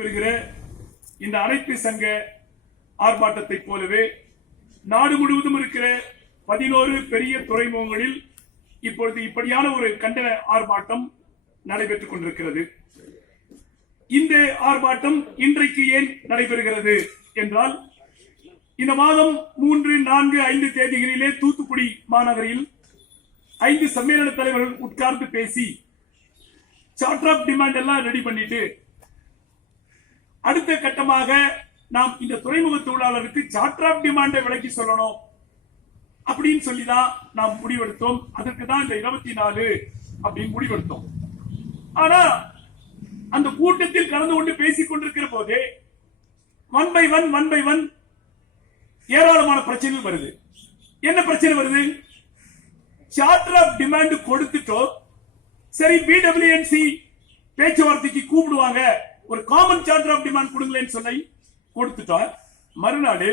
நடைபெறுகிற இந்த அனைத்து சங்க ஆர்ப்பாட்டத்தை போலவே நாடு முழுவதும் இருக்கிற 11 பெரிய துறைமுகங்களில் இப்பொழுது இப்படியான ஒரு கண்டன ஆர்ப்பாட்டம் நடைபெற்றுக் கொண்டிருக்கிறது. இந்த ஆர்ப்பாட்டம் இன்றைக்கு ஏன் நடைபெறுகிறது என்றால், இந்த மாதம் 3, 4, 5 தேதிகளிலே தூத்துக்குடி மாநகரில் 5 சம்மேளன தலைவர்கள் உட்கார்ந்து பேசி சார்ட்டர் ஆஃப் டிமாண்ட் எல்லாம் ரெடி பண்ணிட்டு, அடுத்த கட்டமாக நாம் இந்த துறைமுக தொழிலாளருக்கு சார்ட்டர் ஆஃப் டிமாண்டை விலக்கி சொல்லணும் அப்படின்னு சொல்லிதான் நாம் முடிவெடுத்தோம். அதற்கு தான் இந்த 24 அப்படின்னு முடிவெடுத்தோம். ஆனா அந்த கூட்டத்தில் கலந்து கொண்டு பேசிக் கொண்டிருக்கிற போதே ஒன் பை ஒன் ஏராளமான பிரச்சனைகள் வருது. என்ன பிரச்சனை வருது? சார்ட்டர் ஆஃப் டிமாண்ட் கொடுத்துட்டோம், சரி பிடபிள்யூஎன்சி பேச்சுவார்த்தைக்கு கூப்பிடுவாங்க, ஒரு காமன் சார்ட்டர் ஆஃப் டிமாண்ட் கொடுங்களேன்னு சொல்லி கொடுத்துட்டோம். மறுநாடு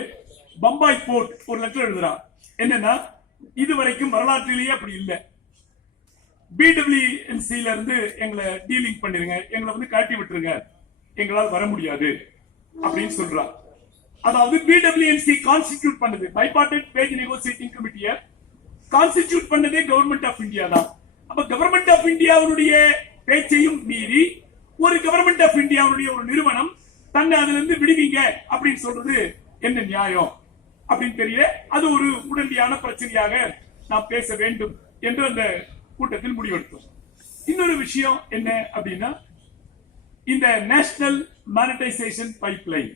பம்பாய் போர்ட் ஒரு லெட்டர் எழுதுறான். என்னன்னா, இதுவரைக்கும் வரலாற்றிலேயே அப்படி இல்லை, பிடபிள்யூஎன்சில இருந்து எங்களை டீலிங் பண்ணிருங்க, எங்களை வந்து காட்டி விட்டுருங்க, எங்களால் வர முடியாது அப்படின்னு சொல்றான். அதாவது பிடபிள்யூஎன்சி கான்ஸ்டிடியூட் பண்ணது, பைபார்டைட் பேஜ் நெகோசியேட்டிங் கமிட்டியை கான்ஸ்டிடியூட் பண்ணதே கவர்மெண்ட் ஆஃப் இந்தியா தான். அப்ப கவர்மெண்ட் ஆஃப் இந்தியாவுடைய பேச்சையும் மீறி ஒரு கவர்மெண்ட் ஆஃப் இந்தியாவுடைய ஒரு நிறுவனம் தன்னை அதுல இருந்து விடுவீங்க அப்படின்னு சொல்றது என்ன நியாயம் அப்படின்னு தெரியல. அது ஒரு உடனடியான பிரச்சனையாக நாம் பேச வேண்டும் என்று அந்த கூட்டத்தில் முடிவெடுத்தோம். இன்னொரு விஷயம் என்ன அப்படின்னா, இந்த நேஷனல் மானிட்டைசேஷன் பைப்லைன்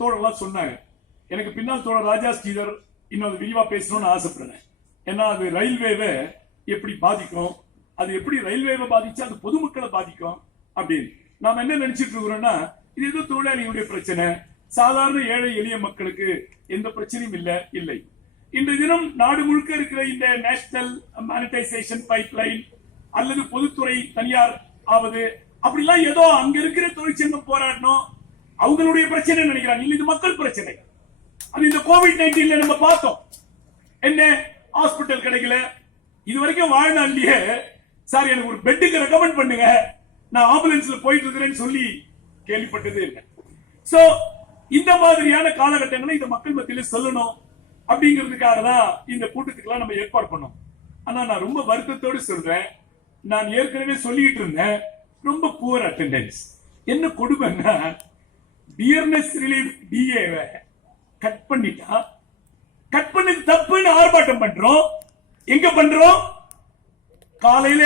தோழர்களாம் சொன்னாங்க. எனக்கு பின்னால் தோழர் ராஜா ஸ்ரீதர் இன்னொரு விரிவா பேசணும்னு ஆசைப்படுறேன். ஏன்னா அது ரயில்வேவை எப்படி பாதிக்கும், அது எப்படி ரயில்வேவை பாதிச்சு அது பொதுமக்களை பாதிக்கும் அப்படின்னு நாம என்ன நினைச்சிட்டு இருக்கிறோம்னா, இது ஏதோ தொழிலாளிகளுடைய பிரச்சனை, சாதாரண ஏழை எளிய மக்களுக்கு எந்த பிரச்சனையும் இல்லை. இன்றைய தினம் நாடு முழுக்க இருக்கிற இந்த நேஷனல் மானிட்டைசேஷன் பைப்லைன் அல்லது பொதுத்துறை தனியார் ஆவது அப்படிலாம் ஏதோ அங்க இருக்கிற தொழிற்சங்கம் போராடணும், அவங்களுடைய பிரச்சனை நினைக்கிறாங்க. இல்ல, இது மக்கள் பிரச்சனை. அது இந்த கோவிட்-19 நம்ம பார்த்தோம். என்ன, ஹாஸ்பிட்டல் கிடைக்கல, இது வரைக்கும் வாழ்நாள்லயே சார் எனக்கு ஒரு பெட்டுக்கு ரெக்கமெண்ட் பண்ணுங்க, நான் ஆம்புலன்ஸ்ல போயிட்டு இருக்கிறேன்னு சொல்லி கேள்விப்பட்டதே இல்லை. சோ இந்த மாதிரியான காலகட்டங்களை இந்த மக்கள் மத்தியில சொல்லணும் அப்படிங்கிறதுக்காக தான் இந்த கூட்டத்துக்கெல்லாம் நம்ம ஏற்பாடு பண்ணோம். ஆனா நான் ரொம்ப வருத்தத்தோடு சொல்றேன், நான் ஏற்கனவே சொல்லிட்டு இருந்தேன், ரொம்ப புவர் அட்டெண்டன்ஸ். என்ன கொடுமைன்னா, டியர்னஸ் ரிலீஃப் டிஏவை கட் பண்ணிட்டா, கட் பண்ணது தப்புன்னு ஆர்ப்பாட்டம் பண்றோம். எங்க பண்றோம்? காலையில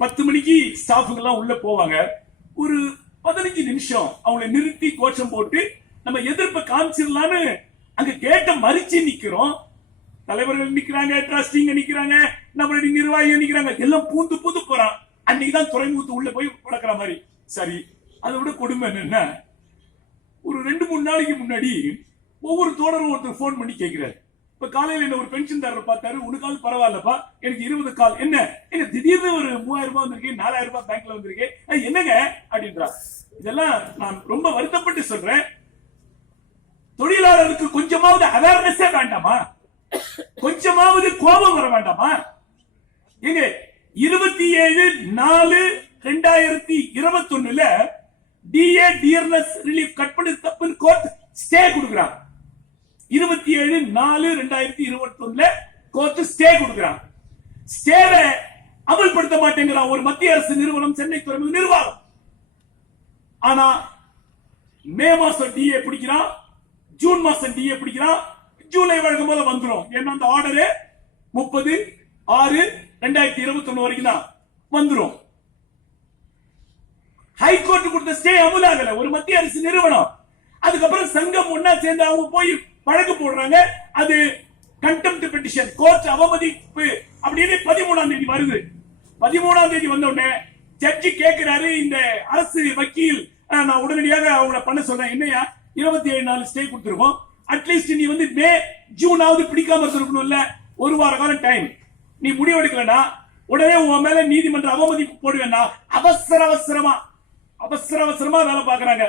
10 மணிக்கு ஸ்டாஃபுங்க எல்லாம் உள்ள போவாங்க, ஒரு 15 நிமிஷம் அவங்களை நிறுத்தி கோஷம் போட்டு நம்ம எதிர்ப்பை காமிச்சிடலான்னு அங்க கேட்ட மறிச்சு நிக்கிறோம். தலைவர்கள் நிக்கிறாங்க, டிரஸ்டிங்க நிக்கிறாங்க, நம்மளுடைய நிர்வாகிகள் நிக்கிறாங்க, எல்லாம் பூந்து போறான். அன்னைக்குதான் துறைமுகத்து உள்ள போய் பழக்கிற மாதிரி. சரி, அதை விட கொடுமை என்னன்னா, ஒரு 2-3 நாளைக்கு முன்னாடி ஒவ்வொரு தோழரும் ஒருத்தர் போன் பண்ணி கேட்கிறாரு. இப்ப காலையில என்ன ஒரு பென்ஷன்தாரர் பார்த்தாரு, உனக்காவது பரவாயில்லப்பா, எனக்கு 20 கால். என்ன திடீர்னு ஒரு 3000 ரூபாய் வந்திருக்கு, 4000 ரூபாய் பேங்க்ல வந்திருக்கு, என்னங்க அப்படின்றா. இதெல்லாம் நான் ரொம்ப வருத்தப்பட்டு சொல்றேன். தொழிலாளருக்கு கொஞ்சமாவது அவேர்னஸே வேண்டாமா? கொஞ்சமாவது கோபம் வர வேண்டாமா? எங்க 27/4/2021 டிஏ டியர்னஸ் ரிலீஃப் கட் பண்ணி தப்புன்னு கோர்ட் ஸ்டே கொடுக்கிறான். 27/4/2021 கோர்ட் ஸ்டே கொடுக்கிறான். ஸ்டேவை அமல்படுத்த மாட்டேங்கிறான் ஒரு மத்திய அரசு நிறுவனம், சென்னை துறைமுக நிர்வாகம். ஆனா மே மாசம் டிஏ பிடிக்கிறான், ஜூன் மாசம் டிஏ பிடிக்கிறான், ஜூலை வழக்கம் போல வந்துடும். ஏன்னா அந்த ஆர்டரு 30/6/2021 வரைக்கும் தான் வந்துடும். ஹைகோர்ட் கொடுத்த ஸ்டே அமலாகல ஒரு மத்திய அரசு நிறுவனம். அதுக்கப்புறம் சங்கம் ஒன்னா சேர்ந்து அவங்க போய் வழக்கு போடுறாங்க. அது கண்டெம்ட் பெட்டிஷன், கோர்ட் அவமதிப்பு அப்படின்னு 13ஆம் தேதி வருது. 13ஆம் தேதி வந்த உடனே ஜட்ஜி கேட்கிறாரு, இந்த அரசு வக்கீல் நான் உடனடியாக அவங்கள பண்ண சொல்றேன், என்னையா 27 நாள் ஸ்டே கொடுத்துருவோம், அட்லீஸ்ட் நீ வந்து மே ஜூனாவது பிடிக்காம இருக்கணும்ல, ஒரு வார காலம் டைம். நீ முடிவெடுக்கலனா உடனே உன் மேல நீதிமன்ற அவமதிப்பு போடுவேன்னா அவசரமா வேலை பாக்குறாங்க.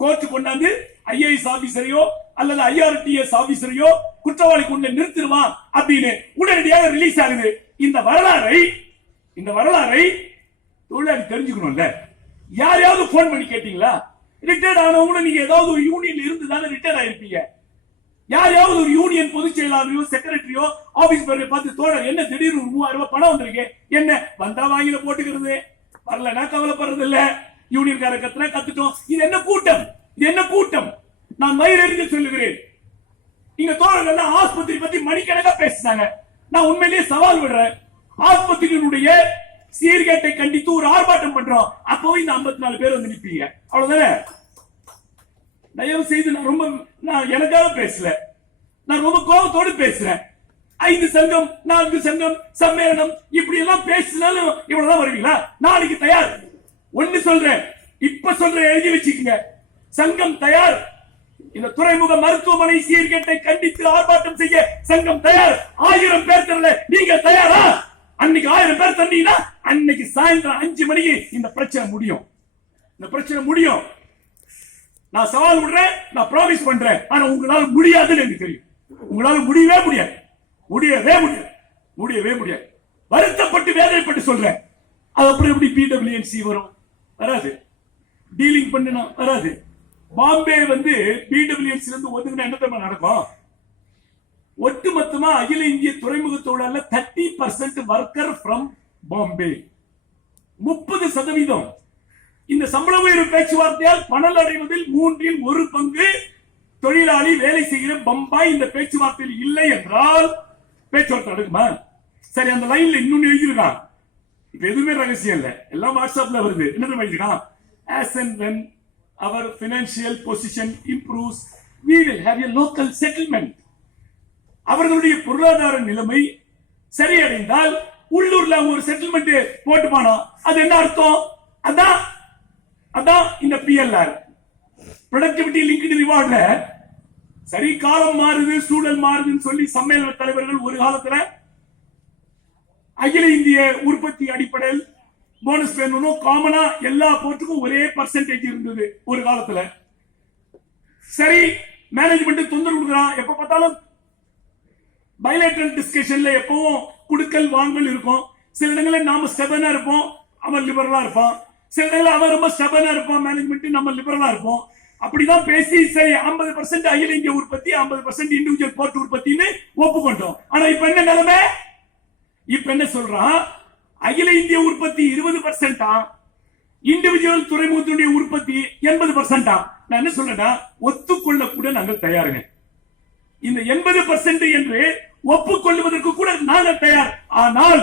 கோர்ட்டு கொண்டாந்து ஐஏஎஸ் ஆபீசரையோ அல்லது ஐஆர்டிஎஸ் ஆபீசரையோ குற்றவாளி கொண்டு நிறுத்திடுவான் அப்படின்னு உடனடியாக ரிலீஸ் ஆகுது. இந்த வரலாறை தொழிலாளி தெரிஞ்சுக்கணும்ல. யாரையாவது போன் பண்ணி கேட்டீங்களா? ரிட்டையர்ட் ஆனவங்க நீங்க ஏதாவது ஒரு யூனியன்ல இருந்து தானே ரிட்டையர்ட் ஆயிருப்பீங்க. யாரையாவது ஒரு யூனியன் பொதுச் செயலாளரையோ செக்ரட்டரியோ ஆபீஸ் பேரை பார்த்து தோழர் என்ன திடீர்னு 3000 ரூபாய் பணம் வந்திருக்கு, என்ன வந்தா வாங்கில போட்டுக்கிறது, வரலன்னா கவலைப்படுறது இல்ல, யூனியன்கார கத்துனா கத்துட்டோம். இது என்ன கூட்டம், இது என்ன கூட்டம்? நான் மயிரெடுத்து சொல்லுகிறேன். இங்க தோழர்கள் ஆஸ்பத்திரி பத்தி மணிக்கணக்கா பேசுறாங்க. நான் உண்மையிலேயே சவால் விடுறேன். ஆஸ்பத்திரியினுடைய சீர்கேட்டை கண்டித்து ஒரு ஆர்ப்பாட்டம் பண்றோம், அப்போ இந்த 54 பேர் வந்து நிப்பீங்க, அவ்வளவுதானே? தயவு செய்து நான் எனக்காக பேசல, நான் ரொம்ப கோபத்தோடு பேசுறேன். 5 சங்கம் 4 சங்கம் சம்மேளனம் இப்படி எல்லாம் பேசினாலும் இவ்வளவுதான் வருவீங்களா? நாளைக்கு தயார். ஒண்ணு சொல்றேன், இப்ப சொல்றேன், எழுதி வச்சுக்கங்க. சங்கம் தயார். இந்த துறைமுக மருத்துவமனை சீர்கேட்டை கண்டித்து ஆர்ப்பாட்டம் செய்ய சங்கம் தயார். 1000 பேர் தரல, நீங்க தயாரா? அன்னைக்கு 1000 பேர் தந்தீங்கன்னா அன்னைக்கு சாயந்தரம் 5 மணிக்கு இந்த பிரச்சனை முடியும். இந்த பிரச்சனை முடியும். நான் சவால் விடுறேன், நான் ப்ராமிஸ் பண்றேன். ஆனா உங்களால முடியாதுன்னு எனக்கு தெரியும். உங்களால முடியவே முடியாது, முடியவே முடியாது, முடியவே முடியாது. வருத்தப்பட்டு வேதனைப்பட்டு சொல்றேன். அது அப்புறம் எப்படி பிடபிள்யூஎன்சி வரும்? வராது. டீலிங் பண்ணா வராது. பாம்பே வந்து பிடபிள்யூஎன்சி இருந்து ஒதுங்கினா என்ன தெரியுமா நடக்கும்? ஒட்டுமொத்தமா அகில இந்திய துறைமுக தொழிலாளர்ல 30% வர்க்கர் ஃப்ரம் பாம்பே, 30% இந்த சம்பள உயர்வு பேச்சுவார்த்தையால் பணம் அடைவதில் 1/3 பங்கு தொழிலாளி வேலை செய்கிற பம்பாய் இந்த பேச்சுவார்த்தையில் இல்லை என்றால் பேச்சுவார்த்தை நடக்குமா? சரி, அந்த லைன்ல இன்னொன்னு எழுதிருக்கான். இப்ப எதுவுமே ரகசியம் இல்ல, எல்லாம் வாட்ஸ்அப்ல வருது. என்ன எழுதிருக்கான்? as and when our financial position improves we will have a local settlement. அவர்களுடைய பொருளாதார நிலைமை சரியடைந்தால் உள்ளூர்ல ஒரு செட்டில்மெண்ட் போட்டுப்பானோ. அது என்ன அர்த்தம்? அதான் இந்த PLR, ப்ரொடக்டிவிட்டி லிங்க்டு ரிவார்ட்ல. சரி, காலம் மாறுது, சூழல் மாறுதுன்னு சொல்லி சம்மேளன தலைவர்கள் ஒரு காலத்துல அகில இந்திய உற்பத்தி அடிப்படையில் போனஸ் வேணும் காமனா எல்லா போர்ட்டுக்கும் ஒரே பர்சன்டேஜ் இருந்தது ஒரு காலத்துல. சரி, மேனேஜ்மெண்ட் தொந்தரவு கொடுக்குறான். எப்ப பார்த்தாலும் பைலேட்டரல் டிஸ்கஷன்ல எப்பவும் குடுக்கல் வாங்கல் இருக்கும். சில இடங்களில் நாம ஸ்டெபனா இருப்போம், அவன் லிபரலா இருப்பான். சில இடங்களில் அவன் ரொம்ப ஸ்டெபனா இருப்பான், மேனேஜ்மெண்ட் நம்ம லிபரலா இருப்போம். அப்படிதான் பேசி சரி 50% அகில இந்திய உற்பத்தி, 50% இண்டிவிஜுவல் போர்ட் உற்பத்தின்னு ஒப்புக்கொண்டோம். ஆனா இப்ப என்ன நிலைமை? இப்ப என்ன சொல்றான்? அகில இந்திய உற்பத்தி 20%, இண்டிவிஜுவல் துறைமுகத்தினுடைய உற்பத்தி 80%. நான் என்ன சொல்றேன்னா, ஒத்துக்கொள்ள கூட நாங்கள் தயாருங்க. இந்த 80% என்று ஒப்புக்கொள்வதற்கு கூட நாங்கள் தயார். ஆனால்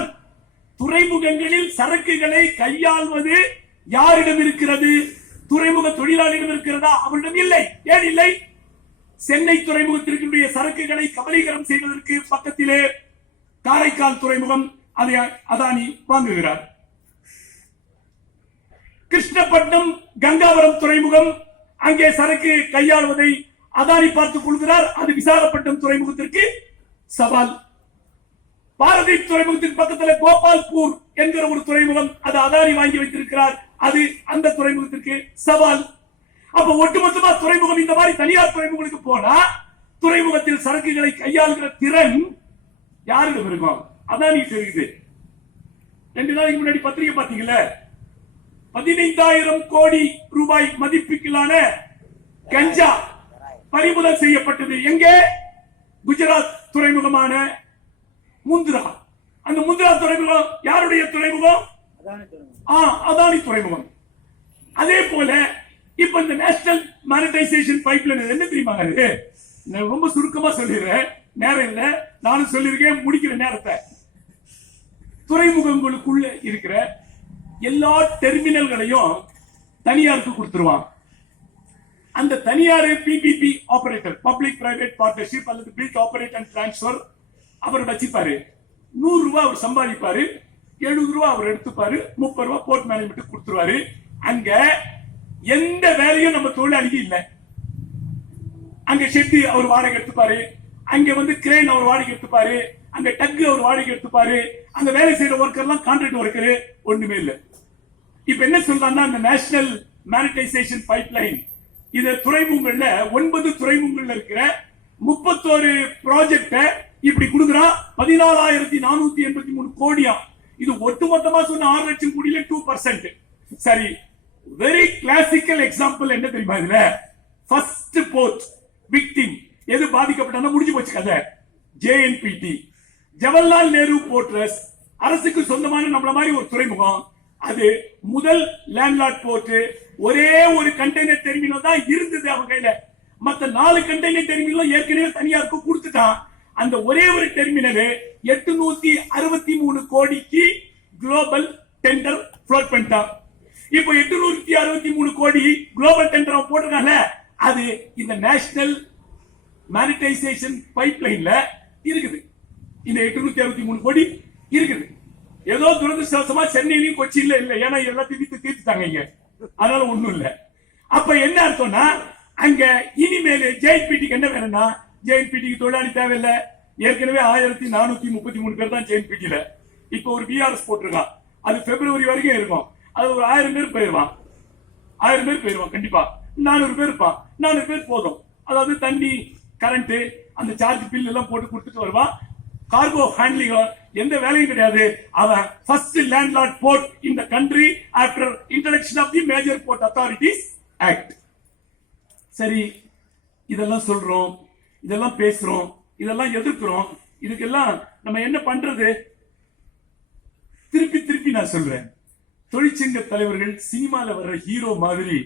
துறைமுகங்களில் சரக்குகளை கையாள்வது யாரிடம் இருக்கிறது? துறைமுக தொழிலாளிகள் இருக்கிறதா? அவரிடம் இல்லை. ஏன் இல்லை? சென்னை துறைமுகத்திற்குரிய சரக்குகளை கபலீகரம் செய்வதற்கு பக்கத்திலே காரைக்கால் துறைமுகம், அதை அதானி வாங்குகிறார். கிருஷ்ணப்பட்டினம் கங்காவரம் துறைமுகம், அங்கே சரக்கு கையாளுவதை அதானி பார்த்துக் கொள்கிறார். அது விசாகப்பட்டினம் துறைமுகத்திற்கு சவால். பாரதி துறைமுகத்தின் பக்கத்தில் கோபால்பூர் என்கிற ஒரு துறைமுகம், அது அதானி வாங்கி வைத்திருக்கிறார். அது அந்த துறைமுகத்திற்கு சவால். அப்ப ஒட்டுமொத்தமா துறைமுகம் இந்த மாதிரி தனியார் துறைமுகங்களுக்கு போனா துறைமுகத்தில் சரக்குகளை கையாளுகிற திறன் யாரிடம் இருக்கும்? அதானி தெரியுது. 2 நாளைக்கு முன்னாடி பத்திரிகை பாத்தீங்கல்ல, 15,000 கோடி ரூபாய் மதிப்புகளான கஞ்சா பறிமுதல் செய்யப்பட்டது. எங்கே? குஜராத் துறைமுகமான முந்திரா. அந்த முந்திரா துறைமுகம் யாருடைய துறைமுகம்? அதானி துறைமுகம். அதே போல இப்ப இந்த நேஷனல் மானிட்டைசேஷன் பைப்லைன் என்ன தெரியுமா? நான் ரொம்ப சுருக்கமா சொல்லிடுறேன், நேரம் இல்ல. நானும் சொல்லிருக்கேன், முடிக்கிற நேரத்தை. துறைமுகங்களுக்குள்ள இருக்கிற எல்லா டெர்மினல்களையும் தனியாருக்கு கொடுத்துருவான். அந்த தனியார் PPP operator, public private partnership அல்லது பில்ட் ஆபரேட் அண்ட் டிரான்ஸ்பர், அவர் வச்சிருப்பாரு. 100 ரூபாய் அவர் சம்பாதிப்பாரு, 70 ரூபாய் அவர் எடுத்துப்பாரு, 30 ரூபாய் போர்ட் மேனேஜ்மெண்ட் கொடுத்துருவாரு. அங்க எந்த வேலையும் நம்ம தொழிலாளிக்கு இல்ல. அங்க ஷெட் அவர் வாடகை எடுத்துப்பாரு, அங்க வந்து கிரேன் அவர் வாடகை எடுத்துப்பாரு, அங்க டக் அவர் வாடகை எடுத்துப்பாரு, அங்க வேலை செய்யற ஒர்க்கர் எல்லாம் கான்ட்ராக்ட் ஒர்க்கர், ஒண்ணுமே இல்ல. இப்ப என்ன சொல்றாங்கன்னா, அந்த நேஷனல் மானிட்டைசேஷன் பைப்லைன் இது துறைமுகங்கள்ல 9 துறைமுகங்கள்ல இருக்கிற 31 ப்ராஜெக்ட இப்படி கொடுக்குறா. 14,483 கோடியா. இது ஒட்டுமொத்தமா சொன்ன 6 லட்சம் கோடியில 2%. சரி, வெரி கிளாசிக்கல் எக்ஸாம்பிள் என்ன தெரியுமா இதுல? ஃபர்ஸ்ட் போர்ட் விக்டிம் எது பாதிக்கப்பட்டா முடிஞ்சு போச்சு கதை. ஜேஎன்பிடி, ஜவஹர்லால் நேரு போர்ட்ரஸ், அரசுக்கு சொந்தமான நம்மள மாதிரி ஒரு துறைமுகம். அது முதல் லேண்ட்லார்ட் போர்ட். ஒரே ஒரு கண்டெய்னர் டெர்மினல் தான் இருந்தது அவங்க கையில. மத்த 4 கண்டெய்னர் டெர்மினல் ஏற்கனவே தனியாருக்கு கொடுத்துட்டான். அந்த ஒரே ஒரு டெர்மினல் 863 கோடிக்கு குளோபல் டெண்டர் ஃப்ளோட் பண்ணிட்டான். இப்போ 863 கோடி குளோபல் டெண்டர் போட்டிருக்காங்க. அது இந்த நேஷனல் மானிட்டைசேஷன் பைப்லைன்ல இருக்குது. இந்த 863 கோடி இருக்குது. ஏதோ துரதிருஷ்டவசமா சென்னையிலும் கொச்சியில இல்ல, ஏன்னா எல்லாத்தையும் தீர்த்துட்டாங்க இங்க, அதனால ஒண்ணும் இல்ல. அப்ப என்ன அர்த்தம்னா, அங்க இனிமேல் ஜேஎன்பிடிக்கு என்ன வேணும்னா, ஜேஎன்பிடிக்கு தொழிலாளி தேவையில்லை. ஏற்கனவே 1433 பேர் தான் ஜேஎன்பிடில. இப்ப ஒரு பிஆர்எஸ் போட்டிருக்கான், அது பிப்ரவரி வரைக்கும் இருக்கும். அது ஒரு 1000 பேர் போயிருவான். 1000 பேர் போயிருவான் கண்டிப்பா. 400 பேர் இருப்பான். 400 பேர் போதும். அதாவது தண்ணி, கரண்ட், அந்த சார்ஜ் பில் எல்லாம் போட்டு கொடுத்துட்டு வருவான். கார்கோ ஹேண்ட்லிங் எந்த வேலையும் கிடையாது. அவன் first landlord port in the country after introduction of the major port authorities act. சரி, இதெல்லாம் சொல்றோம், இதெல்லாம் பேசுறோம், இதெல்லாம் எதிர்க்கிறோம். இதுக்கெல்லாம் நம்ம என்ன பண்றது? திருப்பி திருப்பி நான் சொல்றேன், தொழிற்சங்க தலைவர்கள் சினிமால வர்ற ஹீரோ மாதிரி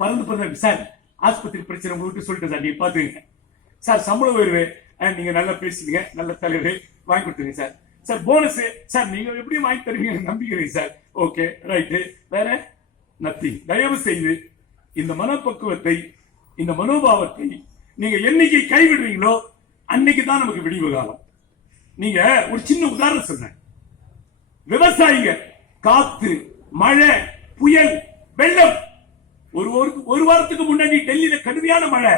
பறந்து பறந்து, சார் ஆஸ்பத்திரி பிரச்சனை உங்களுக்கு சொல்லிட்டு சார், நீங்க பாத்துங்க சார், சம்பளம் உயர்வு நீங்க நல்லா பேசுறீங்க, நல்ல தலைவர் வாங்கி கொடுத்துருங்க சார். சார் போனஸ் சார் நீங்க எப்படி வாங்கி தருவீங்க நம்பிக்கிறீங்க சார். ஓகே ரைட்டு, வேற நத்திங். தயவு செய்து இந்த மனப்பக்குவத்தை, இந்த மனோபாவத்தை நீங்க என்னைக்கு கைவிடுறீங்களோ அன்னைக்கு தான் நமக்கு விடிவு காலம். நீங்க ஒரு சின்ன உதாரணம் சொல்றேன். விவசாயிங்க காத்து, மழை, புயல், வெள்ளம், ஒரு வாரத்துக்கு முன்னாடி டெல்லியில கடுமையான மழை.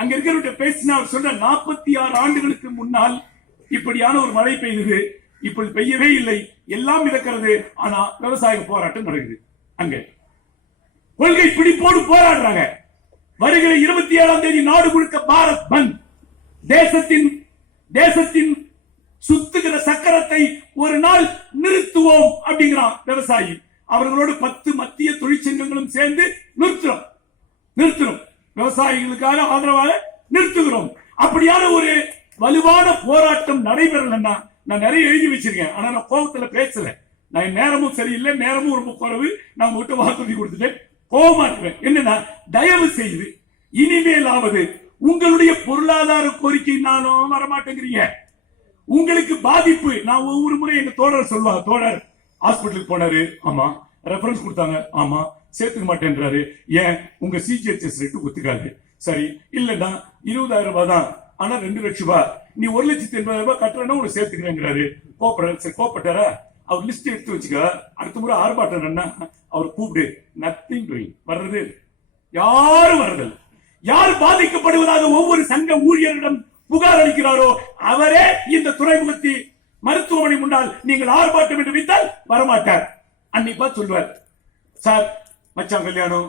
அங்க இருக்கிறவங்க பேசினா அவர் சொல்ற 46 ஆண்டுகளுக்கு முன்னால் இப்படியான ஒரு மழை பெய்யுது, இப்படி பெய்யவே இல்லை, எல்லாம் மிதக்கிறது. ஆனா விவசாய போராட்டம் நடக்குது. அங்க கொள்கை பிடிப்போடு போராடுறாங்க. வருகிற 27ஆம் தேதி நாடு முழுக்க பாரத் பந்த். தேசத்தின் சுத்துகிற சக்கரத்தை ஒரு நாள் நிறுத்துவோம் அப்படிங்கிறான் விவசாயி. அவர்களோடு 10 மத்திய தொழிற்சங்கங்களும் சேர்ந்து நிறுத்துறோம், விவசாயிகளுக்காக ஆதரவாக நிறுத்துகிறோம். அப்படியான ஒரு வலுவான போராட்டம் நடைபெறலன்னா, நான் நிறைய எழுதி வச்சிருக்கேன், ஆனா நான் கோபத்துல பேசல. நான் நேரமும் சரியில்லை, நேரமும் ரொம்ப குறைவு, நான் உங்ககிட்ட வாக்குறுதி கொடுத்துட்டேன், கோபமா இருக்கிறேன். என்னன்னா, தயவு செய்து இனிமேலாவது உங்களுடைய பொருளாதார கோரிக்கைனாலும் வரமாட்டேங்கிறீங்க. உங்களுக்கு பாதிப்பு, நான் ஒவ்வொரு முறை எங்க தோழர் சொல்லுவாங்க, தோழர் ஹாஸ்பிட்டலுக்கு போனாரு, ஆமா ரெஃபரன்ஸ் கொடுத்தாங்க, ஆமா சேர்த்துக்க மாட்டேன்றாரு, ஏன் உங்க சிஜிஎச்எஸ் ரேட்டு ஒத்துக்காது. சரி இல்லடா 20,000 ரூபாய் தான், ஆனா 2 லட்சம் ரூபாய், நீ 1,80,000 ரூபாய் கட்டுறா உனக்கு சேர்த்துக்கிறேங்கிறாரு. கோப்பட்டாரா? அவர் லிஸ்ட் எடுத்து வச்சுக்க, அடுத்த முறை ஆர்ப்பாட்டம் அவர் கூப்பிடு. Nothing doing. வர்றது யாரும் வர்றதில்லை. யார் பாதிக்கப்படுவதாக ஒவ்வொரு சங்க ஊழியரிடம் புகார் அளிக்கிறாரோ அவரே இந்த துறைமுகத்தில் மருத்துவமனை முன்னால் நீங்கள் ஆர்ப்பாட்டம் என்று வைத்தால் வரமாட்டார். அன்னைக்கு பார்த்து சொல்வார், சார் மச்சான் கல்யாணம்,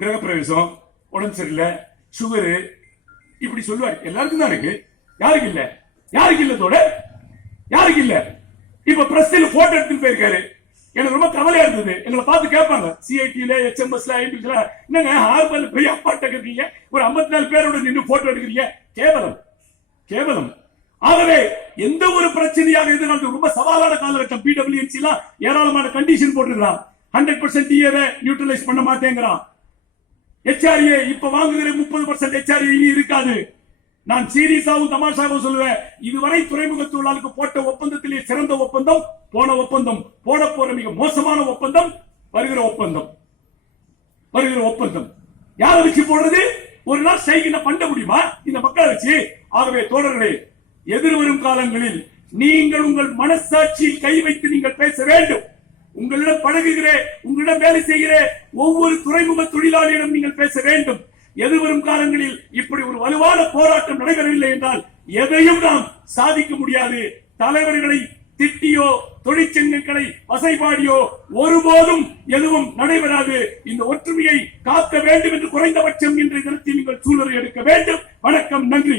கிரகப்பிரவேசம், உடம்பு சரியில்லை, சுகரு, இப்படி சொல்லுவார். எல்லாருக்கும் தான் இருக்கு, யாருக்கு இல்ல? யாருக்கு இல்ல தோட? யாருக்கு இல்ல? இப்ப பிரஸ்ல போட்டோ எடுத்து போயிருக்காரு. எனக்கு ரொம்ப கவலையா இருந்தது. எங்களை பார்த்து கேட்பாங்க, சிஐடில, HMSல, ஐபில, என்னங்க ஹார்பர்ல போய் அப்பாட்ட இருக்கீங்க, ஒரு 54 பேரோட நின்று போட்டோ எடுக்கிறீங்க, கேவலம். ஆகவே எந்த ஒரு பிரச்சனையாக எதிர்காலம் ரொம்ப சவாலான காலகட்டம். PWNC எல்லாம் ஏராளமான கண்டிஷன் போட்டுருக்கான். 100% டிஏவை நியூட்ரலைஸ் பண்ண மாட்டேங்கிறான். HRA இப்ப வாங்குகிற 30% HRA இனி இருக்காது. நான் சீரியஸாவும் தமாஷாவும் சொல்லுவேன், இதுவரை துறைமுக தொழிலாளருக்கு போட்ட ஒப்பந்தத்திலே சிறந்த ஒப்பந்தம் போன ஒப்பந்தம், போட போற மிக மோசமான ஒப்பந்தம் வருகிற ஒப்பந்தம். யாரை வச்சு போடுறது? ஒரு நாள் ஸ்ட்ரைக் பண்ண முடியுமா இந்த மக்களை வச்சு? ஆகவே தோழர்களே, எதிர்வரும் காலங்களில் நீங்கள் உங்கள் மனசாட்சியில் கை வைத்து நீங்கள் பேச வேண்டும். உங்களிடம் பழகுகிற, உங்களிடம் வேலை செய்கிற ஒவ்வொரு துறைமுக தொழிலாளியிடம் நீங்கள் பேச வேண்டும். எதிர்வரும் காலங்களில் இப்படி ஒரு வலுவான போராட்டம் நடைபெறவில்லை என்றால் எதையும் நாம் சாதிக்க முடியாது. தலைவர்களை திட்டியோ தொழிற்சங்கங்களை வசைபாடியோ ஒருபோதும் எதுவும் நடைபெறாது. இந்த ஒற்றுமையை காக்க வேண்டும் என்று குறைந்தபட்சம் இன்றைய தினத்தில் நீங்கள் சூழலை எடுக்க வேண்டும். வணக்கம், நன்றி.